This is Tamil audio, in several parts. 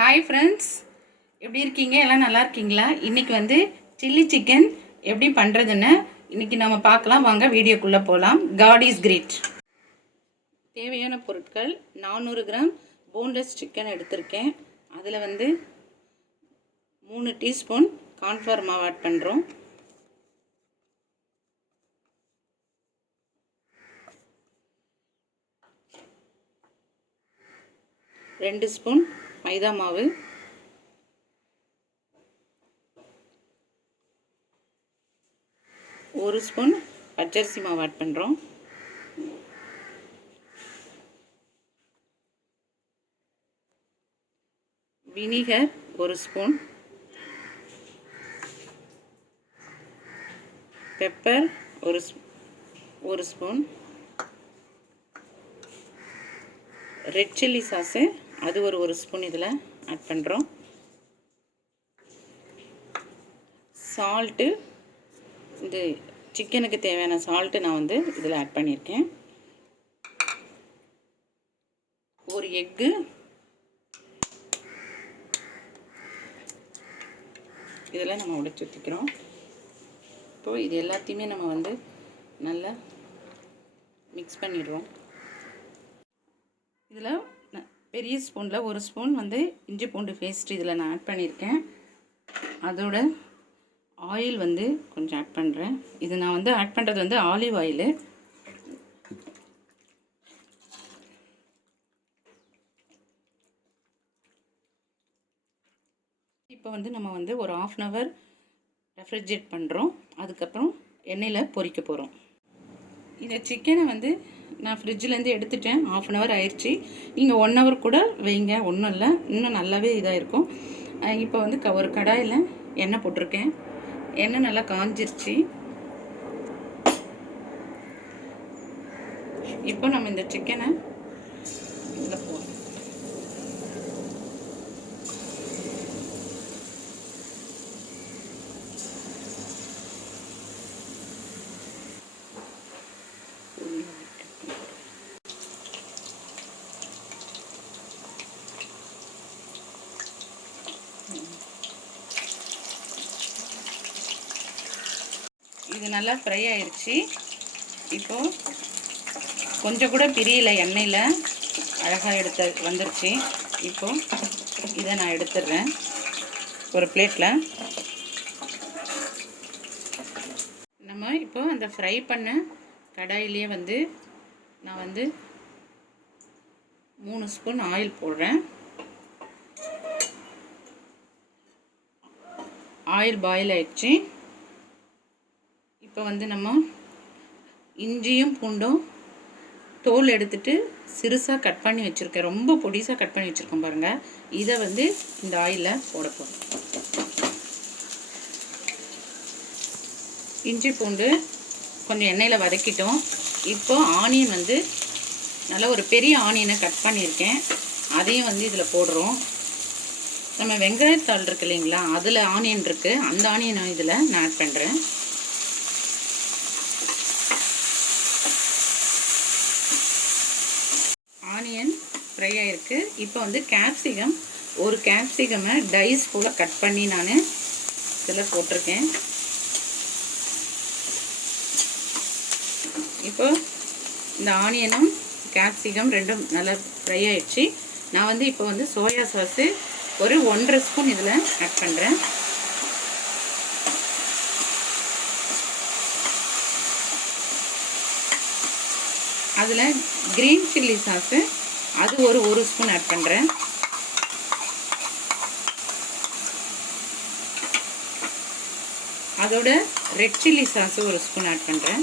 ஹாய் ஃப்ரெண்ட்ஸ், எப்படி இருக்கீங்க? எல்லாம் நல்லா இருக்கீங்களா? இன்றைக்கி வந்து சில்லி சிக்கன் எப்படி பண்ணுறதுன்னு இன்றைக்கி நம்ம பார்க்கலாம். வாங்க வீடியோக்குள்ளே போகலாம். God is great. தேவையான பொருட்கள் 400 கிராம் போன்லெஸ் சிக்கன் எடுத்திருக்கேன். அதில் வந்து 3 டீஸ்பூன் கார்ன்ஃப்ளவர் மாவு ஆட் பண்ணுறோம். ரெண்டு ஸ்பூன் மைதா மாவு, 1 ஸ்பூன் பச்சரிசி மாவு ஆட் பண்ணுறோம். Vinegar 1 spoon, pepper 1 spoon, red chilli sauce அது ஒரு ஸ்பூன் இதில் ஆட் பண்ணுறோம். சால்ட்டு, இது சிக்கனுக்கு தேவையான சால்ட்டு நான் வந்து இதில் ஆட் பண்ணியிருக்கேன். ஒரு எக்கு, இதெல்லாம் நம்ம உடைச்சி ஊற்றிக்கிறோம். இப்போது இது எல்லாத்தையுமே நம்ம வந்து நல்லா மிக்ஸ் பண்ணிடுவோம். இதில் பெரிய ஸ்பூனில் 1 ஸ்பூன் வந்து இஞ்சி பூண்டு பேஸ்ட் இதில் நான் ஆட் பண்ணியிருக்கேன். அதோட ஆயில் வந்து கொஞ்சம் ஆட் பண்ணுறேன். இது நான் வந்து ஆட் பண்ணுறது வந்து ஆலிவ் ஆயிலு. இப்போ வந்து நம்ம வந்து ஒரு 1/2 hour ரெஃப்ரிஜரேட் பண்ணுறோம். அதுக்கப்புறம் எண்ணெயில் பொரிக்க போகிறோம். இந்த சிக்கனை வந்து நான் ஃப்ரிட்ஜிலேருந்து எடுத்துட்டேன். 1/2 hour ஆயிடுச்சு. நீங்கள் 1 hour கூட வைங்க, ஒன்றும் இல்லை, இன்னும் நல்லாவே இதாக இருக்கும். இப்போ வந்து ஒரு கடாயில் எண்ணெய் போட்டிருக்கேன். எண்ணெய் நல்லா காஞ்சிருச்சு. இப்போ நம்ம இந்த சிக்கனை இதில் போடுறோம். இது நல்லா ஃப்ரை ஆயிடுச்சு. இப்போது கொஞ்சம் கூட பிரியல, எண்ணெயில் அழகாக வந்துருச்சு. இப்போது இதை நான் எடுத்துடுறேன் ஒரு பிளேட்டில். நம்ம இப்போ அந்த ஃப்ரை பண்ண கடாயிலே வந்து நான் வந்து 3 ஸ்பூன் ஆயில் போடுறேன். ஆயில் பாயில் ஆயிடுச்சு. இப்போ வந்து நம்ம இஞ்சியும் பூண்டும் தோல் எடுத்துட்டு சிறுசாக கட் பண்ணி வச்சுருக்கேன். ரொம்ப பொடிசாக கட் பண்ணி வச்சுருக்கோம் பாருங்கள். இதை வந்து இந்த ஆயிலில் போட போகிறோம். இஞ்சி பூண்டு கொஞ்சம் எண்ணெயில் வதக்கிட்டோம். இப்போது ஆனியன் வந்து நல்லா ஒரு பெரிய ஆனியனை கட் பண்ணியிருக்கேன். அதையும் வந்து இதில் போடுறோம். நம்ம வெங்காயத்தாள் இருக்கு இல்லைங்களா, அதில் ஆனியன் இருக்குது, அந்த ஆனியனை இதில் நான் ஆட் பண்ணுறேன். ஆனியன் ஃப்ரை ஆகிருக்கு. இப்போ வந்து கேப்சிகம், ஒரு கேப்சிகமை டைஸ் போல் கட் பண்ணி நான் இதில் போட்டிருக்கேன். இப்போ இந்த ஆனியனும் கேப்சிகம் ரெண்டும் நல்லா ஃப்ரை ஆகிடுச்சு. நான் வந்து இப்போ வந்து சோயா சாஸு ஒரு 1.5 ஸ்பூன் இதில் ஆட் பண்ணுறேன். அதில் க்ரீன் சில்லி சாஸு அது ஒரு ஸ்பூன் ஆட் பண்ணுறேன். அதோட red chilli sauce 1 spoon add பண்ணுறேன்.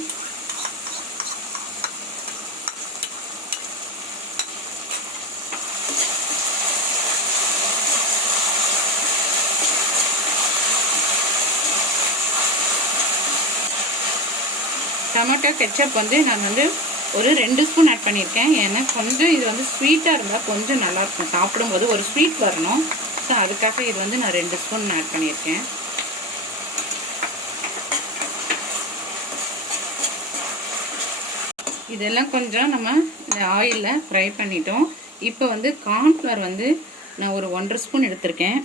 டொமேட்டோ கெச்சப் வந்து நான் வந்து ஒரு 2 ஸ்பூன் ஆட் பண்ணியிருக்கேன். ஏன்னா கொஞ்சம் இது வந்து ஸ்வீட்டாக இருந்தால் கொஞ்சம் நல்லாயிருக்கும், சாப்பிடும்போது ஒரு ஸ்வீட் வரணும். ஸோ அதுக்காக இது வந்து நான் 2 ஸ்பூன் ஆட் பண்ணியிருக்கேன். இதெல்லாம் கொஞ்சம் நம்ம இந்த ஆயிலில் ஃப்ரை பண்ணிட்டோம். இப்போ வந்து கார்ன்ஃப்ளவர் வந்து நான் ஒரு 1½ ஸ்பூன் எடுத்திருக்கேன்.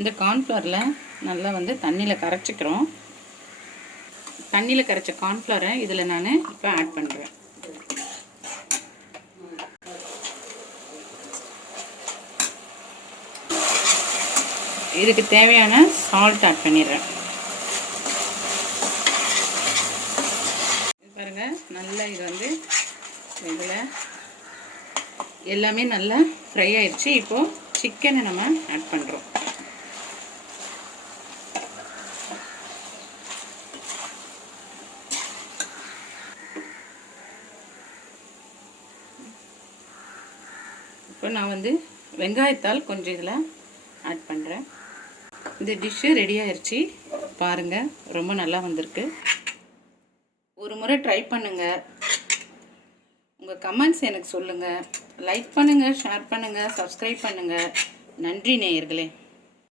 இந்த கார்ன்ஃப்ளவரில் நல்லா வந்து தண்ணியில் கரைச்சிக்கிறோம். தண்ணியில் கரைச்ச கார்ன்ஃப்ளவரை இதில் நான் இப்போ ஆட் பண்ணுறேன். இதுக்கு தேவையான சால்ட் ஆட் பண்ணிடுறேன். பாருங்கள், நல்லா இது வந்து இதில் எல்லாமே நல்லா ஃப்ரை ஆயிடுச்சு. இப்போது சிக்கனை நம்ம ஆட் பண்ணுறோம். இப்போ நான் வந்து வெங்காயத்தால் கொஞ்சம் இதில் ஆட் பண்ணுறேன். இந்த டிஷ்ஷு ரெடி ஆயிடுச்சு. பாருங்கள், ரொம்ப நல்லா வந்திருக்கு. ஒரு முறை ட்ரை பண்ணுங்கள். உங்கள் கமெண்ட்ஸ் எனக்கு சொல்லுங்கள். லைக் பண்ணுங்கள், ஷேர் பண்ணுங்கள், சப்ஸ்கிரைப் பண்ணுங்கள். நன்றி நேயர்களே.